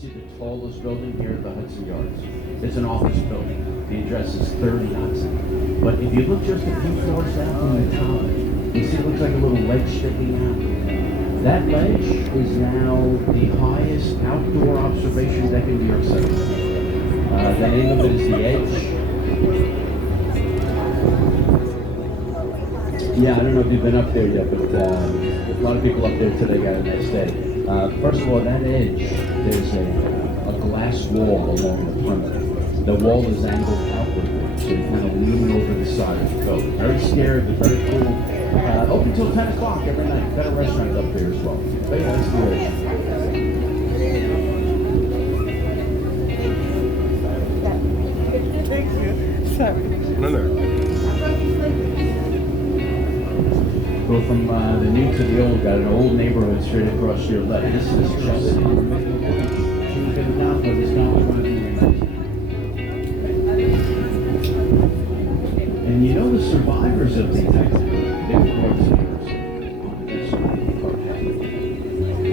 see the tallest building here at the Hudson Yards. It's an office building. The address is 30 Hudson. But if you look just a few floors down from the top, you see it looks like a little ledge sticking out. That ledge is now the highest outdoor observation deck in New York City. The name of it is The Edge. Yeah, I don't know if you've been up there yet, but a lot of people up there today got a nice day. First of all, that edge, there's a glass wall along the perimeter. The wall is angled outward, so you kind of lean over the side of the boat. Very scary, but very cool. Open till 10 o'clock every night. Got a restaurant up there as well. Very nice village. Thank you. Sorry. No. Go from the new to the old. Got an old neighborhood straight across your left. This is Chelsea. She was getting down, but it's not one of the And you know the survivors of the attack, they were brought to on this side of the carpet.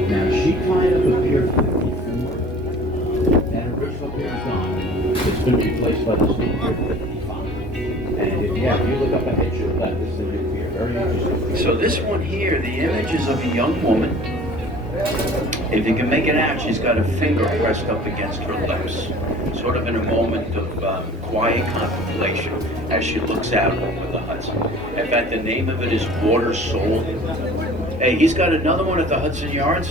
Now she climbed up a pier 54. That original pier is gone. It's been replaced by this new pier 55. And if you look up ahead to your left, this is the new pier. Very interesting. So this one here, the image is of a young woman. If you can make it out, she's got a finger pressed up against her lips, sort of in a moment of quiet contemplation as she looks out over the Hudson. In fact, the name of it is Water Soul. Hey, he's got another one at the Hudson Yards.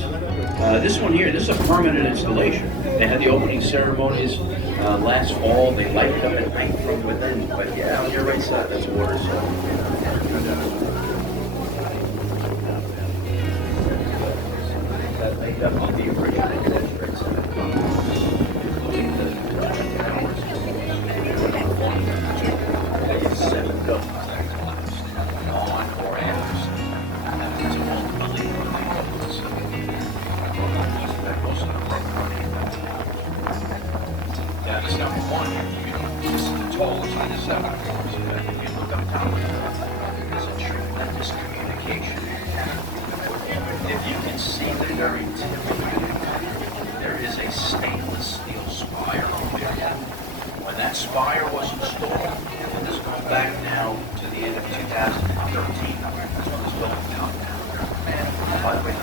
This one here, this is a permanent installation. They had the opening ceremonies last fall. They lighted up at night from within. But yeah, on your right side, that's Water Soul. That light up on the original entrance. Seven buildings that collapsed on or after. It's unbelievable. Most of them broke running. That is number one. This is the tallest of the 7 floors. If you look up top, there's a tremendous communication. If you can see the very tip of it, there is a stainless steel spire up there. When that spire was installed, and this goes back now to the end of 2013, that's when this building down. And by the way,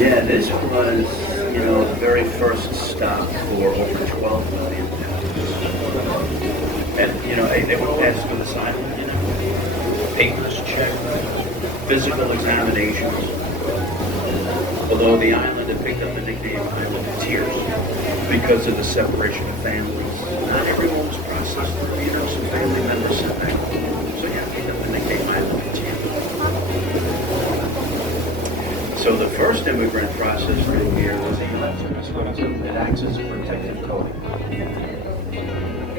yeah, this was, the very first stop for over 12 million. And, they would pass through this island, papers checked, physical examinations. Although the island had picked up the nickname Island of Tears because of the separation of families. Not everyone was processed through, some family members sent back home. So yeah, picked up the nickname Island of Tears. So the first immigrant process through here was the electric that acts as a protective coating.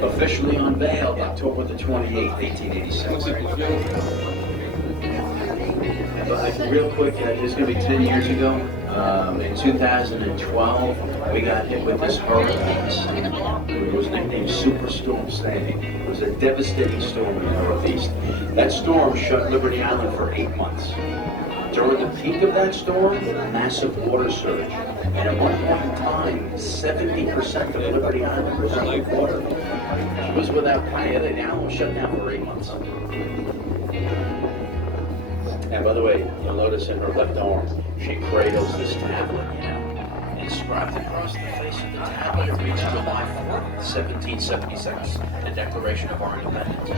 Officially unveiled October the 28th, 1886. Real quick, it's going to be 10 years ago. In 2012, we got hit with this hurricane. It was nicknamed Superstorm Sandy. It was a devastating storm in the Northeast. That storm shut Liberty Island for 8 months. During the peak of that storm, massive water surge. And at one point in time, 70% of Liberty Island was underwater. It was without power. The island was shut down for 8 months. And by the way, you'll notice in her left arm, she cradles this tablet, inscribed across the face of the tablet. It reads July 4th, 1776, the Declaration of Our Independence.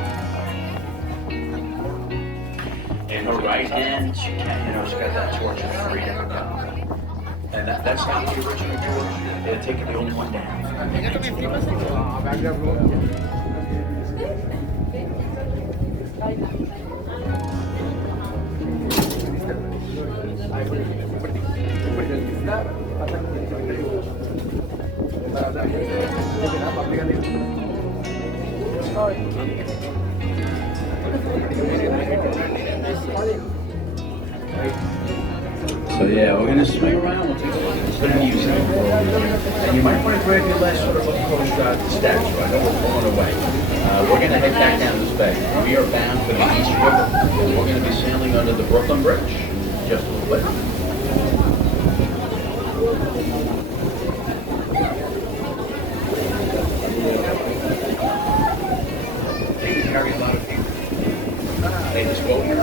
In her right hand, she's got that torch of freedom. And that's not the original torch. They had taken the old one down. So yeah, we're gonna swing around. We'll take a look at this bit of music. And you might want to grab your last sort of look postcard to the statue. I know we're going away. We're gonna head back down this bay. We are bound for the East River. We're gonna be sailing under the Brooklyn Bridge. Just a little bit. They can carry a lot of people. They just go here.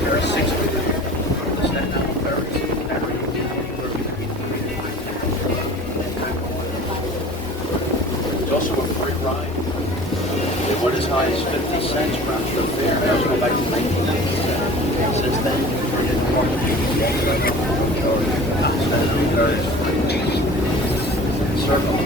There are 6 of them. The Staten Island Ferries. It's also a free ride. They went as high as 50 cents round trip fare. That was going back to 1967. Since then, we're getting more than 50 cents. Circle.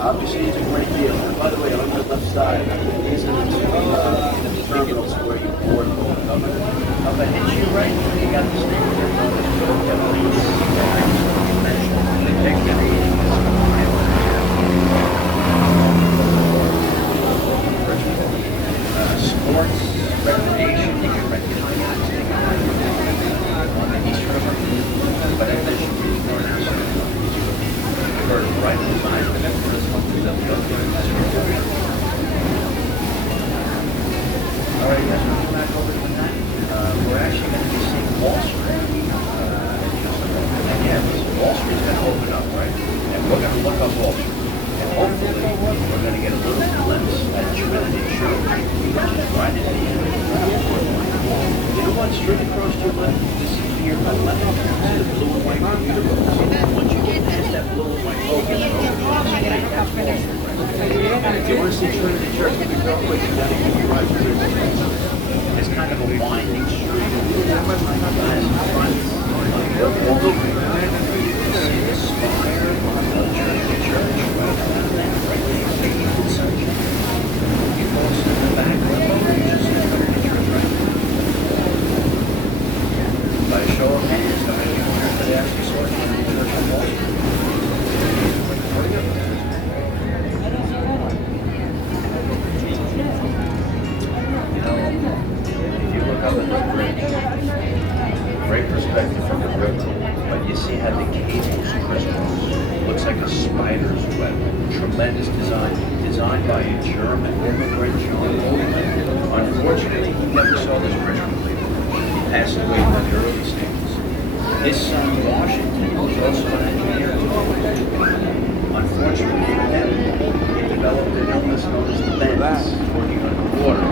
Obviously, it's a great deal. And by the way, on the left side, these are the terminals where you board going up ahead you right. You got the state there. Sports, recreation, you can rent kayaks on the East River. But I think right behind the next all right, guys, we'll come back over to the night. We're actually going to be seeing Wall Street. Again, Wall Street's going to open up, right? And we're going to look up Wall Street. And hopefully, we're going to get a little glimpse at Trinity Church, which is right at the end. You know what? Straight across to your left, you see here on the left, you see the blue and white computer books. Once you get past that blue and white logo, that's Wall Street. And if you want to see Trinity Church, if you real quick, you got to give your right here. It's kind of a winding street. See the spire of Trinity Church right down there, right there. You go to the back of the boat, you just see Trinity Church right there. By a show of hands, how many people here today actually saw Trinity Church on Wall Street? Great perspective from the river, but you see how the cables crisscross. Looks like a spider's web. Tremendous design, designed by a German immigrant, John Logan. Unfortunately, he never saw this bridge completed. He passed away in the early stages. His son Washington was also an engineer. Unfortunately for him, he developed an illness known as bends, working underwater.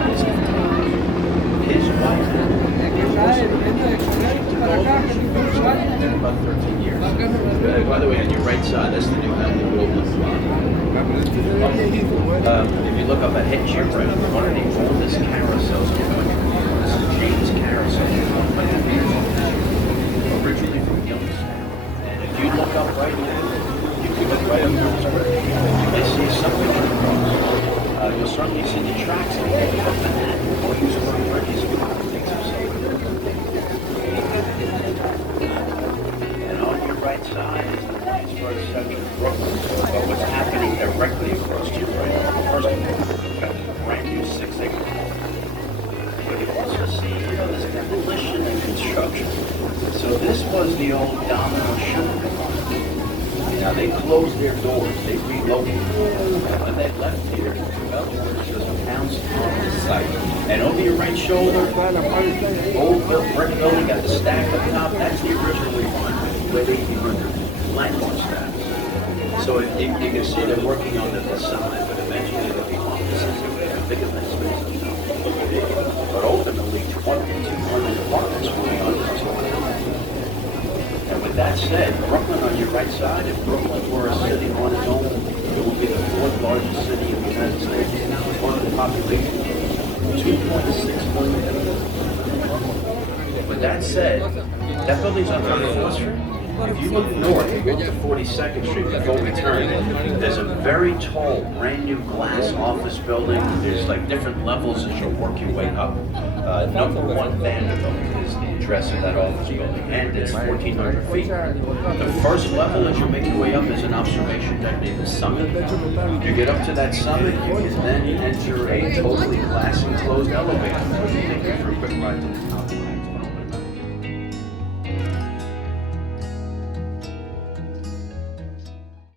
His wife about 13 years. By the way, on your right side, that's the new Hamlin Goldman Plaza. If you look up ahead to your right, one of the oldest carousels in the country. This is James Carousel, 100 years old, originally from Youngstown. And if you look up right now, you can look right up Youngstown. You may see something on the cross. You'll certainly see the tracks of Manhattan, Williamsburg, Fredericksburg, things of something. And on your right side is the Williamsburg section of Brooklyn. But what's happening directly across to your right, first of all, we've got a brand new 6-acre. But you also see, this demolition and construction. So this was the old Domino Sugar Company. Now they closed their doors, they relocated. When they left here, developers just pounced on the site. And over your right shoulder, old brick building, got the stack up top. That's the original where the 1800 landmark stacks. So you can see they're working on the facade, but eventually there'll be offices and bigger than spaces. But ultimately, 2,200 apartments will be on this one. And with that said, Brooklyn on your right side, if Brooklyn were a city on its own, it would be the 4th largest city in the United States. On the population, 2.6 million. With that said, that building's on 34th Street. If you look north, you go to 42nd Street before we turn, there's a very tall, brand new glass office building. There's like different levels as you work your way up. Number 1 Vanderbilt is the address of that office building, and it's 1,400 feet. The first level as you make your way up is an observation deck named the Summit. You get up to that summit, you can then enter a totally glass enclosed elevator. We'll take you for a quick ride to the top.